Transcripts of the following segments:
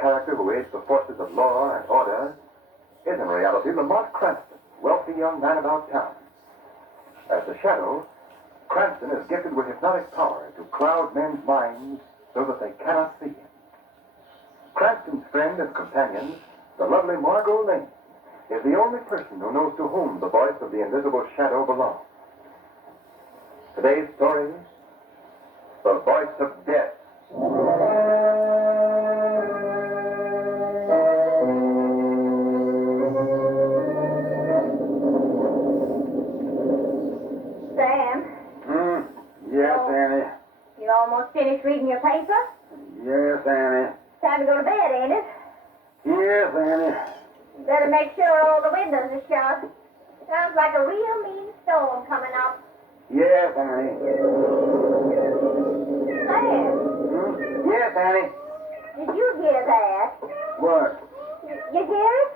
character who aids the forces of law and order is in reality Lamont Cranston, wealthy young man about town. As the Shadow, Cranston is gifted with hypnotic power to cloud men's minds so that they cannot see him. Cranston's friend and companion, the lovely Margot Lane, is the only person who knows to whom the voice of the invisible Shadow belongs. Today's story, The Voice of Death. Sam? Yes, Annie. You almost finished reading your paper? Yes, Annie. Time to go to bed, ain't it? Yes, Annie. You better make sure all the windows are shut. Sounds like a real mean storm coming up. Yes, Annie. Sam, Yes, Annie. did you hear that? What? You hear it?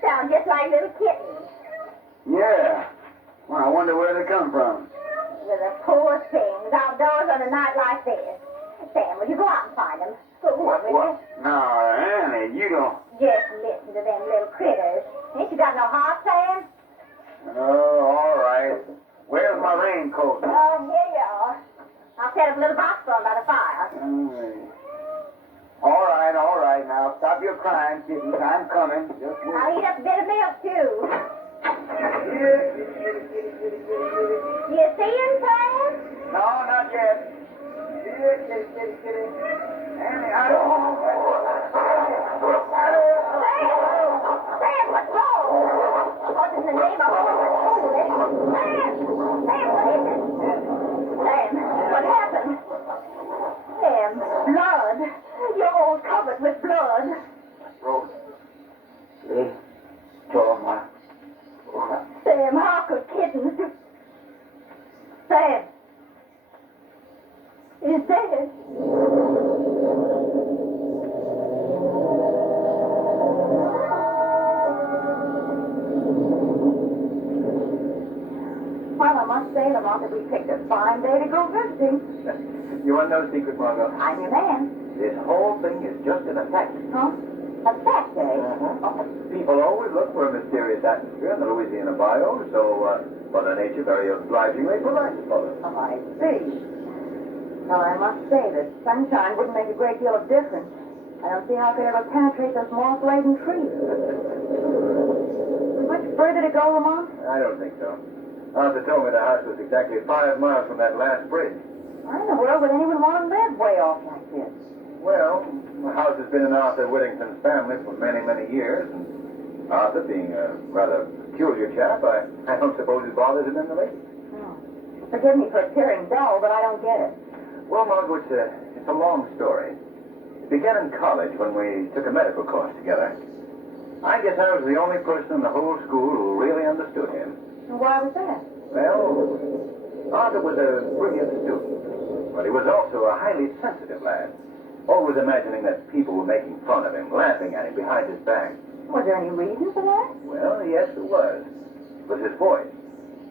Sounds just like little kittens. Yeah. Well, I wonder where they come from. The poor things outdoors on a night like this. Sam, will you go out and find them? Go on, will you? No, Annie, you don't. Just listen to them little critters. Ain't you got no heart, Sam? Oh, all right. Where's my raincoat? Oh, here you are. I'll set up a little box for 'em by the fire. All right. Now, stop your crying, kittens. I'm coming. Just wait. I'll eat up a bit of milk, too. You see him, Sam? No, not yet. Kitty. Annie, Sam, what's wrong? What in the name of all that's holy? Sam, what is it? Sam, what happened? Sam, blood. You're all covered with blood. Rose. See? Torma. Sam, how could kittens do... Sam is dead. Well, I must say, Lamont, that we picked a fine day to go visiting. You want no secret, Margot? I'm your man. This whole thing is just an effect. Huh? A fat day? People always look for a mysterious atmosphere in the Louisiana bayou, so Mother Nature very obligingly provides for it. Oh, I see. Well, I must say that sunshine wouldn't make a great deal of difference. I don't see how it could ever penetrate those moss-laden trees. Much further to go, Lamont? I don't think so. Arthur told me the house was exactly 5 miles from that last bridge. Why in the world would anyone want to live way off like this? Well, the house has been in Arthur Whittington's family for many, many years, and Arthur, being a rather peculiar chap, I don't suppose it bothers him in the least. Oh. Forgive me for appearing dull, but I don't get it. Well, Margot, it's a long story. It began in college when we took a medical course together. I guess I was the only person in the whole school who really understood him. And why was that? Well, Arthur was a brilliant student, but he was also a highly sensitive lad, always imagining that people were making fun of him, laughing at him behind his back. Was there any reason for that? Well, yes, there was. It was his voice.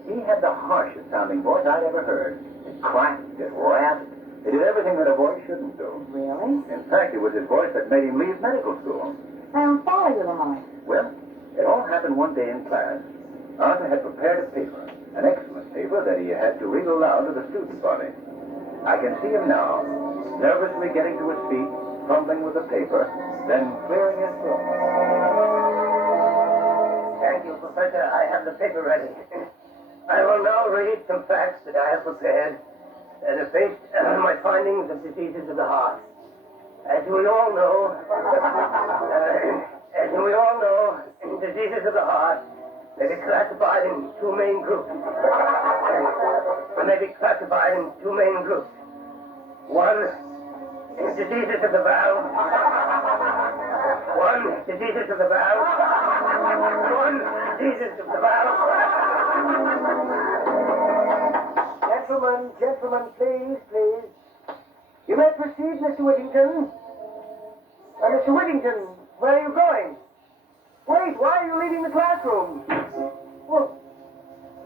He had the harshest sounding voice I'd ever heard. It cracked, it rasped, it did everything that a voice shouldn't do. Really? In fact, it was his voice that made him leave medical school. I don't follow you, Lamont. Well, it all happened one day in class. Arthur had prepared a paper, an excellent paper that he had to read aloud to the student body. I can see him now, nervously getting to his feet, fumbling with the paper, then clearing his throat. Thank you, Professor. I have the paper ready. I will now read some facts that I have prepared that are based on my findings of diseases of the heart. As we all know, diseases of the heart may be classified in two main groups. One, diseases of the valve. One, diseases of the valve. Gentlemen, please. You may proceed, Mr. Whittington. Mr. Whittington, where are you going? Wait, why are you leaving the classroom? Well,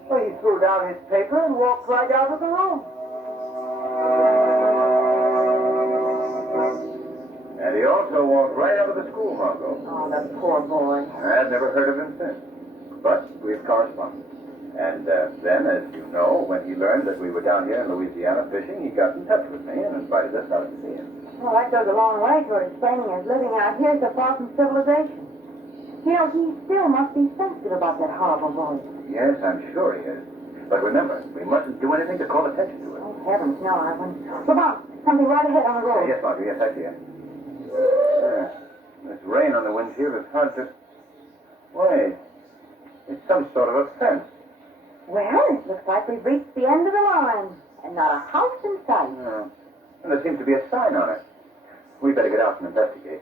he threw down his paper and walked right out of the room. And he also walked right out of the school, Margot. Oh, the poor boy. I've never heard of him since. But we've corresponded. And then, as you know, when he learned that we were down here in Louisiana fishing, he got in touch with me and invited us out to see him. Well, that goes a long way toward explaining his living out here so far from civilization. You know, he still must be sensitive about that horrible voice. Yes, I'm sure he is. But remember, we mustn't do anything to call attention to it. Oh, heavens, no, I wouldn't. Lamont, something right ahead on the road. Yes, Marjorie, yes, I see it. This rain on the windshield is hard to... Wait. It's some sort of a fence. Well, it looks like we've reached the end of the line, and not a house in sight. And there seems to be a sign on it. We better get out and investigate.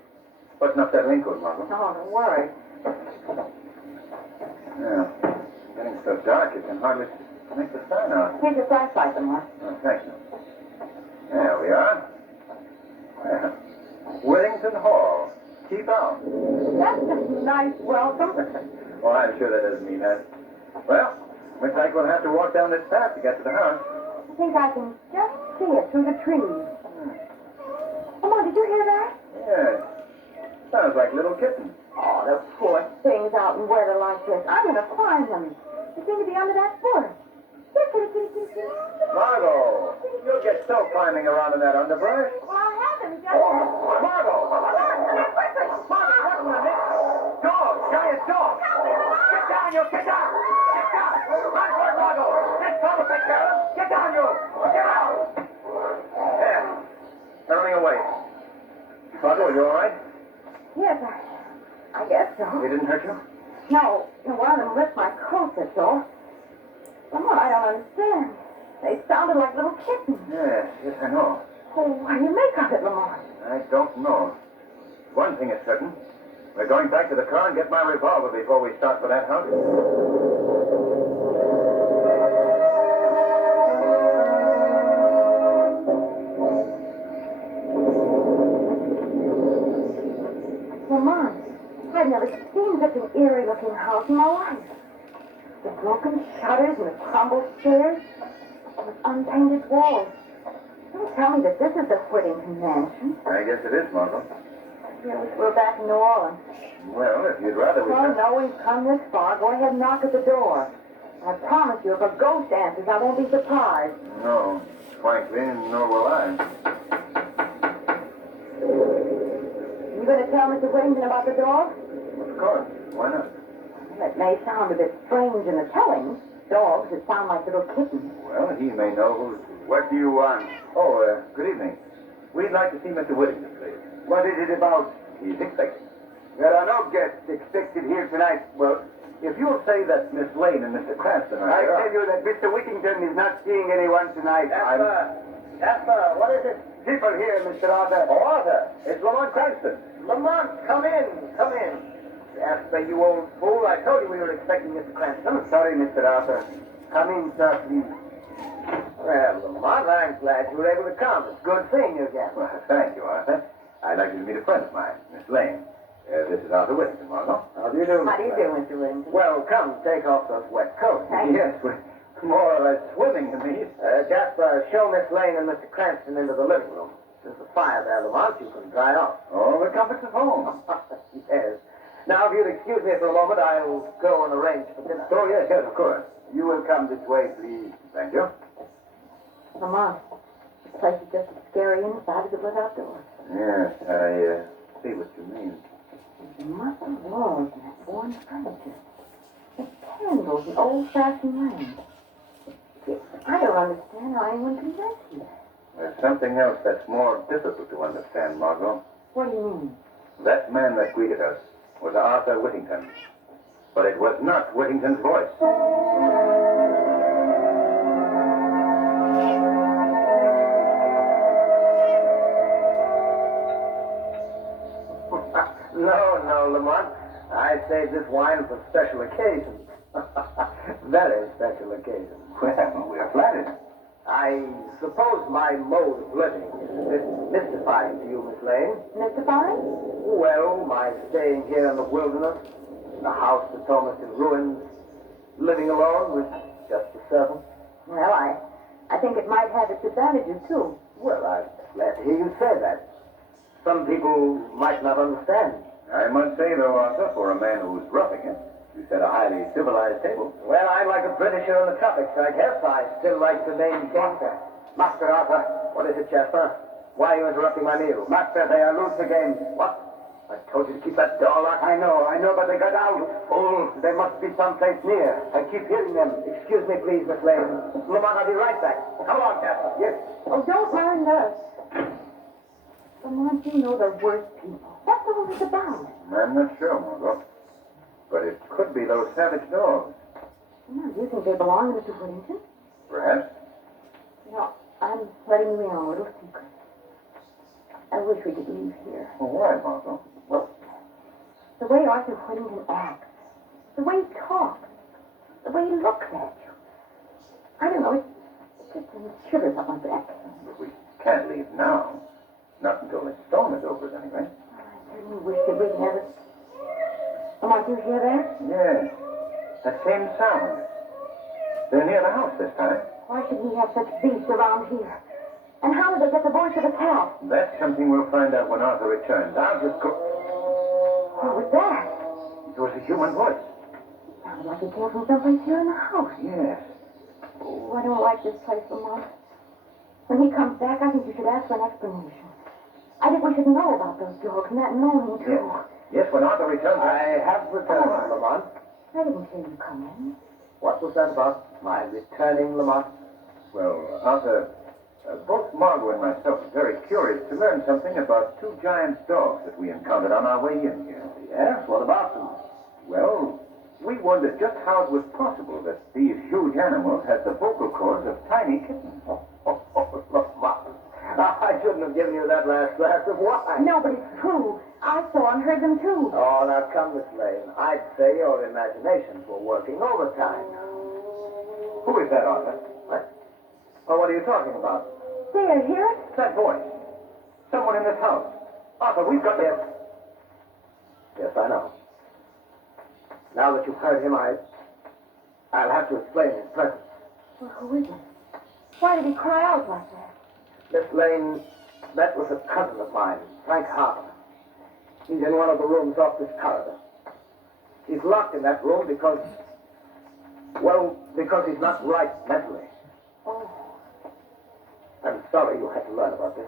What's up that raincoat, Margot? Oh, don't worry. Yeah. It's getting so dark you can hardly make the sign out. Here's your flashlight, Lamont. Oh, thank you. There we are. Well, Whittington Hall. Keep out. That's a nice welcome. Well, I'm sure that doesn't mean that. Well, looks like we'll have to walk down this path to get to the house. I think I can just see it through the trees. Lamont, did you hear that? Yes. Sounds like little kittens. Oh, the poor things out in weather like this. I'm going to find them. They seem to be under that bush. Here, kitty, kitty, kitty, kitty. Margot, you'll get so climbing around in that underbrush. Well, I haven't just... Margot! Come here quickly. Margot, what's in it? Dog! Giant dog! Get down, you! Get down! Get down! Run for it, Margot! This fellow take care of him! Get down, you! Get out! There. Turning away. Margot, you all right? Yes, I guess so. He didn't hurt you? No, one of them ripped my coat, that's all. Lamont, I don't understand. They sounded like little kittens. Yes, I know. Oh, what do you make of it, Lamont? I don't know. One thing is certain. We're going back to the car and get my revolver before we start for that house. Lamont, I've never seen such an eerie-looking house in my life. The broken shutters and the crumbled stairs, with unpainted walls. Don't tell me that this is the Whittington mansion. I guess it is, Margot. Yeah, we're back in New Orleans. Well, if you'd rather we... Oh, no, we've come this far. Go ahead and knock at the door. I promise you, if a ghost answers, I won't be surprised. No, frankly, nor will I. You going to tell Mr. Whittington about the dog? Of course. Why not? Well, it may sound a bit strange in the telling. Dogs that sound like little kittens. Well, he may know who's... What do you want? Oh, good evening. We'd like to see Mr. Whittington, please. What is it about? He's expecting. There are no guests expected here tonight. Well, if you'll say that Miss Lane and Mr. Cranston are I here... tell you that Mr. Whittington is not seeing anyone tonight. Jasper, what is it? People here, Mr. Arthur. Oh, Arthur, it's Lamont Cranston. Lamont, come in. Come in. Jasper, you old fool. I told you we were expecting Mr. Cranston. I'm sorry, Mr. Arthur. Come in, sir, please. Well, Lamont, I'm glad you were able to come. It's good seeing you again. Well, thank you, Arthur. I'd like you to meet a friend of mine, Miss Lane. This is Arthur Whittington, Margot. How do you do? How do you do, Mr. Whittington? Well, come, take off those wet coats. Thank you. Yes, we're more or less swimming in these. Jasper, show Miss Lane and Mr. Cranston into the living room. There's a fire there, Lamont. You can dry off. All the comforts of home. Yes. Now, if you'll excuse me for a moment, I'll go and arrange for dinner. Oh, yes, of course. You will come this way, please. Thank you. Lamont, this place is just as scary inside as it was outdoors. Yes, I see what you mean. The musty walls and that worn furniture. The candles and old-fashioned lamps. I don't understand how anyone can live here. There's something else that's more difficult to understand, Margot. What do you mean? That man that greeted us was Arthur Whittington. But it was not Whittington's voice. No, Lamont. I saved this wine for special occasions. Very special occasions. Well, we're flattered. I suppose my mode of living is a bit mystifying to you, Miss Lane. Mystifying? Well, my staying here in the wilderness, the house that's almost in ruins, living alone with just a servant. Well, I think it might have its advantages, too. Well, I'm glad to hear you say that. some people might not understand. I must say, though, Arthur, for a man who's roughing it, you set a highly civilized table. Well, I'm like a Britisher in the tropics. I guess I still like the name gangster. Master Arthur. What is it, Jasper? Why are you interrupting my meal? Master, they are loose again. What? I told you to keep that door locked. I know, but they got out. Fool. They must be someplace near. I keep hearing them. Excuse me, please, Miss Lane. Lamont, I'll be right back. Come along, Jasper. Yes. Oh, don't mind us. Lamont, you know the worst people. That's all it's about. I'm not sure, Margot. But it could be those savage dogs. Now, do you think they belong to Mr. Whittington? Perhaps. You know, I'm letting you in on a little secret. I wish we could leave here. Well, why, Margot? Well, the way Arthur Whittington acts, the way he talks, the way he looks at you. I don't know, it just sends shivers up my back. But we can't leave now. Not until this storm is over, anyway. I certainly wish that we could have it. Lamont, do you hear that? Yes. That same sound. They're near the house this time. Why should he have such beasts around here? And how did they get the voice of a cat? That's something we'll find out when Arthur returns. I'll just go... What was that? It was a human voice. It sounded like it came from someplace here in the house. Yes. Oh, I don't like this place, Lamont. When he comes back, I think you should ask for an explanation. I think we should know about those dogs and that moaning, too. Yes, when Arthur returns... I have returned, Lamont. I didn't hear you come in. What was that about? My returning, Lamont? Well, Arthur, both Margot and myself are very curious to learn something about two giant dogs that we encountered on our way in here. Yes, what about them? Well, we wondered just how it was possible that these huge animals had the vocal cords of tiny kittens. Lamont. I shouldn't have given you that last glass of wine. No, but it's true. I saw and heard them, too. Oh, now come, Miss Lane. I'd say your imaginations were working overtime. Who is that, Arthur? What? Oh, what are you talking about? There, hear it? It's that voice. Someone in this house. Arthur, we've got Yes. Yes, I know. Now that you've heard him, I'll have to explain his presence. Well, who is it? Why did he cry out like that? Miss Lane, that was a cousin of mine, Frank Harper. He's in one of the rooms off this corridor. He's locked in that room because he's not right mentally. Oh. I'm sorry you had to learn about this.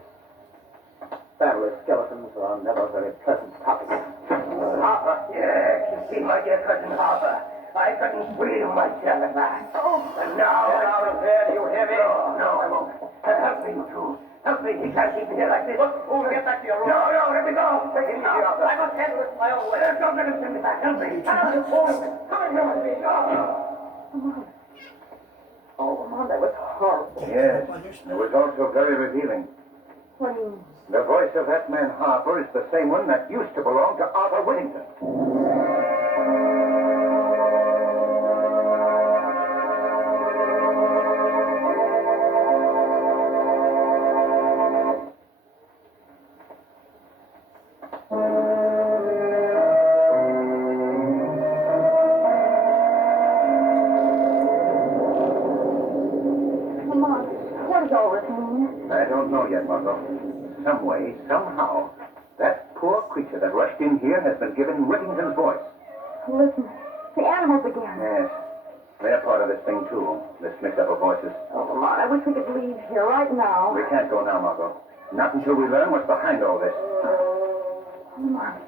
Family skeletons are never very pleasant topics. Harper? Yes, you see, my dear cousin Harper, I couldn't breathe myself at last. Oh. And now... Get out of there, do you hear me? No, I won't. Help me, you two. Help me. He can't keep me here like this. Look, get back to your room. No, let me go. Take it easy, Arthur. I must handle this my own way. Don't let him send me back. Help me. Come in here with me. Lamont. Oh, Lamont, that was horrible. Yes. It was also very revealing. What do you mean? The voice of that man Harper is the same one that used to belong to Arthur Whittington. Lamont, what does all this mean? I don't know yet, Margot. Some way, somehow, that poor creature that rushed in here has been given Whittington's voice. Listen, the animals again. Yes. They're part of this thing, too. This mix-up of voices. Oh, Lamont, I wish we could leave here right now. We can't go now, Margot. Not until we learn what's behind all this. Lamont,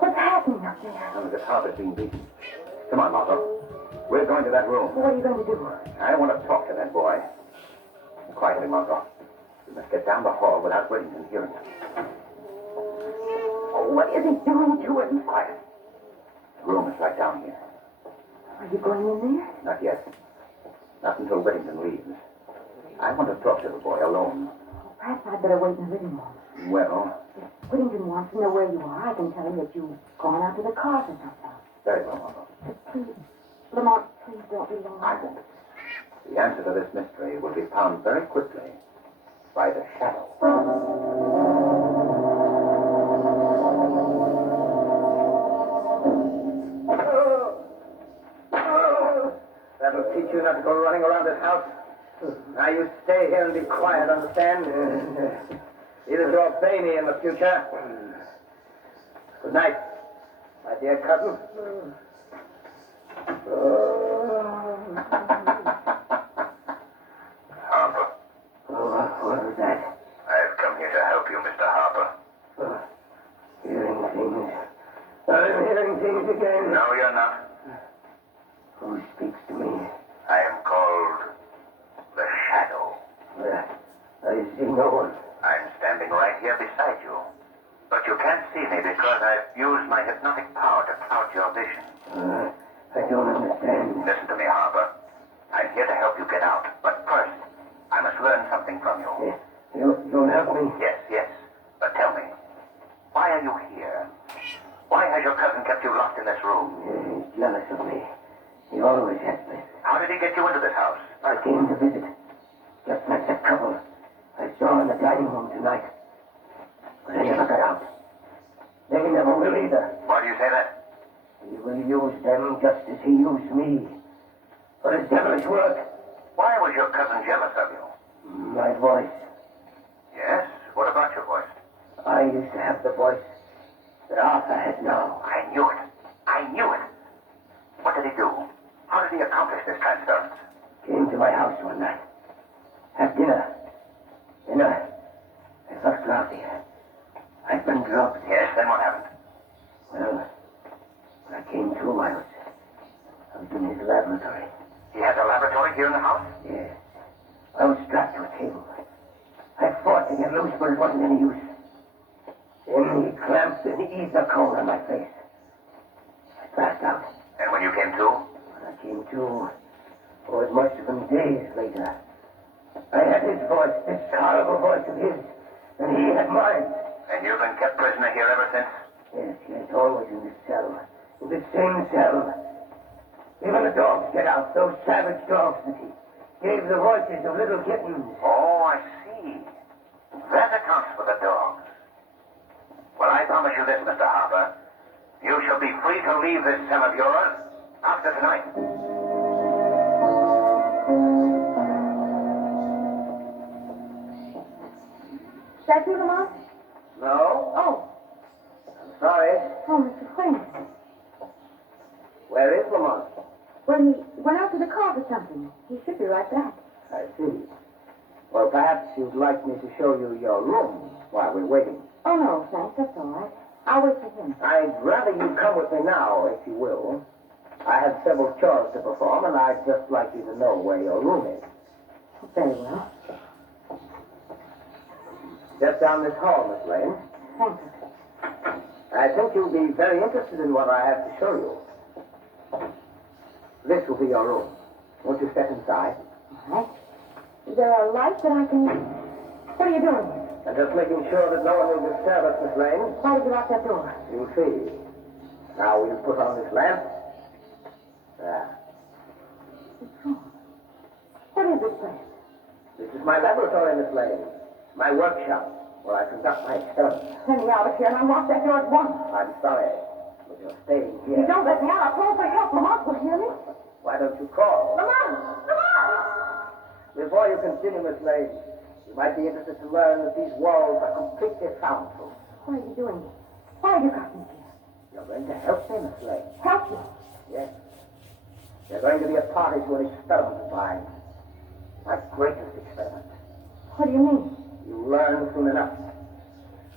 what's happening up there? And this Harper's being beaten. Come on, Margot. We're going to that room. What are you going to do? I want to talk to that boy. Quietly, Margot. We must get down the hall without Whittington hearing us. Oh, what is he doing to him? Quiet. The room is right down here. Are you going in there? Not yet. Not until Whittington leaves. I want to talk to the boy alone. Perhaps I'd better wait in the living room. Well, If Whittington wants to know where you are, I can tell him that you've gone out to the cars or something. very well, Margot. But please, Lamont, please don't be long. I won't. The answer to this mystery will be found very quickly by the shadow. That'll teach you not to go running around this house. Now you stay here and be quiet, understand? Either to obey me in the future. Good night, my dear cousin. Harper, What was that? I've come here to help you, Mr. Harper. Hearing things. I'm hearing things again. No, you're not. Who speaks to me? I am called the Shadow. I see no one. I'm standing right here beside you. But you can't see me because I've used my hypnotic power to cloud your vision. I don't understand. Listen to me, Harper. I'm here to help you get out. But first, I must learn something from you. You'll help me? Yes. But tell me, why are you here? Why has your cousin kept you locked in this room? He's jealous of me. He always has been. How did he get you into this house? I came to visit. Just like that couple I saw in the dining room tonight. But I never got out. They never will either. Why do you say that? He will use them just as he used me. For his devilish work. Why was your cousin jealous of you? My voice. Yes? What about your voice? I used to have the voice that Arthur has now. I knew it. What did he do? How did he accomplish this transference? Came to my house one night. Had dinner. I felt drowsy. I'd been drugged. Yes, then what happened? Well, when I came to, I was in his laboratory. He has a laboratory here in the house? Yes. I was strapped to a table. I fought to get loose, but it wasn't any use. Then he clamped an ether cone on my face. I passed out. And when you came to? When I came to, it must have been days later. I had his voice, this horrible voice of his, and he had mine. And you've been kept prisoner here ever since? Yes, always in this cell. In this same cell. Even the dogs get out, those savage dogs that he gave the voices of little kittens. Oh, I see. That accounts for the dogs. Well, I promise you this, Mr. Harper. You shall be free to leave this cell of yours after tonight. Is that you, Lamont? No? Oh. I'm sorry. Oh, Mr. Quinn. Where is Lamont? Well, he went out to the car for something. He should be right back. I see. Well, perhaps you'd like me to show you your room while we're waiting. Oh, no, thanks. That's all right. I'll wait for him. I'd rather you come with me now, if you will. I have several chores to perform, and I'd just like you to know where your room is. Very well. Just down this hall, Miss Lane. Thank you. I think you'll be very interested in what I have to show you. This will be your room. Won't you step inside? All right. Is there a light that I can... What are you doing? And just making sure that no one will disturb us, Miss Lane. Why did you lock that door? You'll see. Now we'll put on this lamp. There. What's wrong? What is this place? This is my laboratory, Miss Lane. My workshop, where I conduct my experiments. Send me out of here and unlock that door at once. I'm sorry, but you're staying If you here. don't let me out, I'll call for help. Lamont will hear me. Why don't you call? Lamont! Lamont! Before you continue, Miss Lane, you might be interested to learn that these walls are completely soundproof. What are you doing? Why have you got me here? You're going to help me, Miss Lane. Help you. Yes. You're going to be a party to an experiment of mine. My greatest experiment. What do you mean? You'll learn soon enough.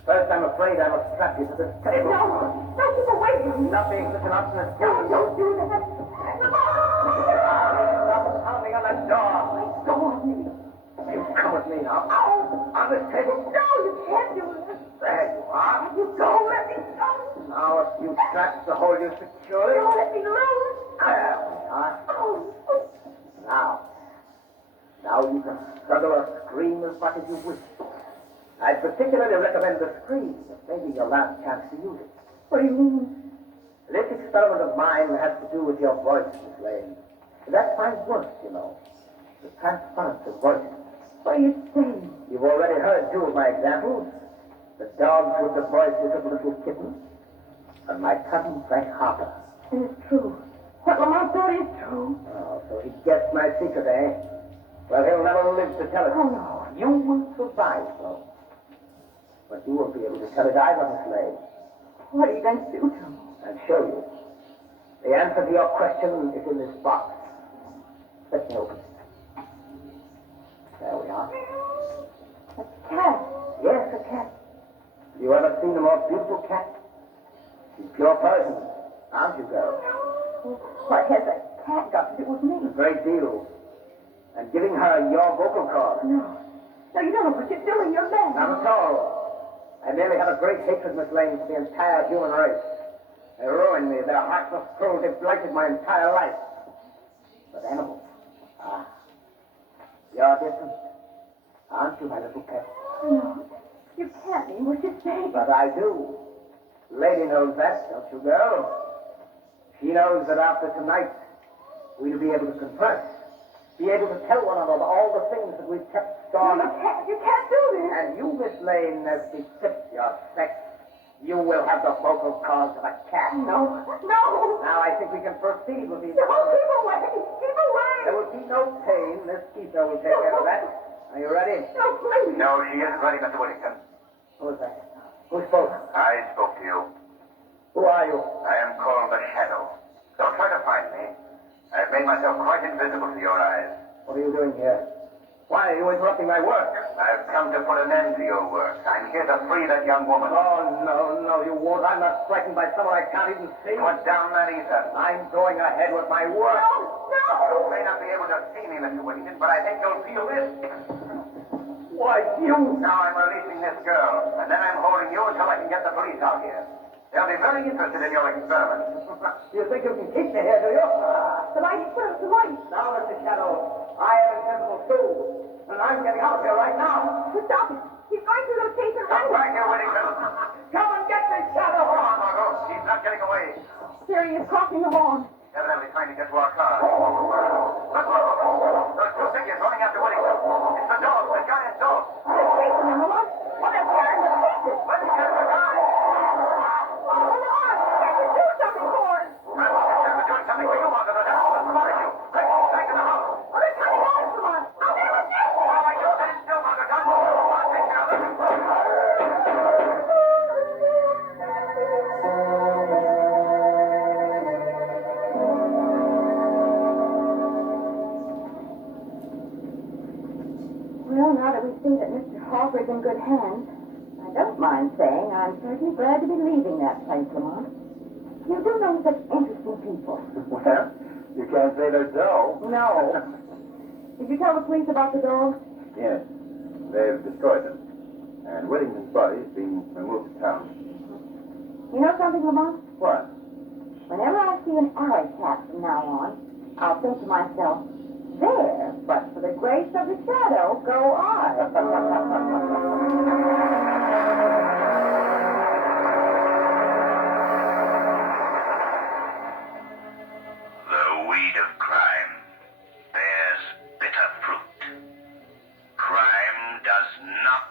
First, I'm afraid I must trap you to this table. No! Don't keep away from me! Nothing such an obstinate No, fool. don't do that! Stop pounding on that door. Go on me. You come with me now. Oh! On this table. No, you can't do that. There you are. You go, let me go. Now, a few straps to hold you securely. Don't let me loose. There we are. Oh! Now you can struggle or scream as much as you wish. I particularly recommend the scream. It may be your last chance to use it. What do you mean? This experiment of mine has to do with your voice, Miss Lane. That's my work, you know. The transference of voices. What are you saying? You've already heard two of my examples. The dogs with the voices of little kittens. And my cousin Frank Harper. And it's true. What Lamont thought is true. Oh, so he guessed my secret, eh? Well, he'll never live to tell it. Oh, no. You will survive, though. But you won't be able to tell it either, Miss Lane. What are you going to do to me? I'll show you. The answer to your question is in this box. Let me open it. There we are. A cat. Yes, a cat. Have you ever seen a more beautiful cat? She's pure poison. Aren't you, girl? What has a cat got to do with me? A great deal. And giving her your vocal cords. No. No, you don't know what you're doing. You're mad. Not at all. I merely have a great hatred, Miss Lane, for the entire human race. They ruined me. Their heartless cruelty blighted my entire life. But animals, you're different. Aren't you, my little pet? No. You can't mean what you say. But I do. Lady knows that, don't you, girl? She knows that after tonight, we'll be able to converse. Be able to tell one another all the things that we've kept stored up. You can't do this. And you, Miss Lane, as befits your sex, you will have the vocal cords of a cat. No. No. Now I think we can proceed with these. No, keep away. Keep away. There will be no pain. Miss Ether will take care of that. Are you ready? No, please. No, she isn't ready, Mr. Whittington. Who is that? Who spoke? I spoke to you. Who are you? I am called the Shadow. Don't try to find me. I've made myself quite invisible to your eyes. What are you doing here? Why are you interrupting my work? I've come to put an end to your work. I'm here to free that young woman. Oh, no, you won't. I'm not frightened by someone I can't even see. Put down that ether. I'm going ahead with my work. You may not be able to see me, Mr. Whittington, but I think you'll feel this. Why, you... Now I'm releasing this girl, and then I'm holding you until I can get the police out here. They'll be very interested in your experiment. You think you can keep me here, do you? The light, sir, the light. Now, Mr. Shadow, I am invisible too, and I'm getting out of here right now. Stop it. He's going to rotate the Come right. back here, Whittington. Come and get me, Shadow! Come on, Margot. She's not getting away. There he is crossing the lawn. Evidently trying to get to our car. Look, those two figures running after Whittington. It's the dog, the giant dog. They're chasing him, Lamont. What a pair of faces. Let's get the car. Lamont, can't you do something for us? We're doing something for you, Margot. What's the matter with you? Quick, back in the house. Oh, they're coming on us, Lamont. Oh, they were there. All right, you stand still, Margot. I'll take care of them. Well, now that we see that Mr. Hawker's in good hands, I don't mind saying I'm certainly glad to be leaving that place, Lamont. You do know such interesting people. Well, you can't say they're dull. No. Did you tell the police about the dog? Yes, they've destroyed them. And Whittington's body's being removed to town. You know something, Lamont? What? Whenever I see an alley cat from now on, I'll think to myself, there, but for the grace of the shadow, go I. The weed of crime bears bitter fruit. Crime does not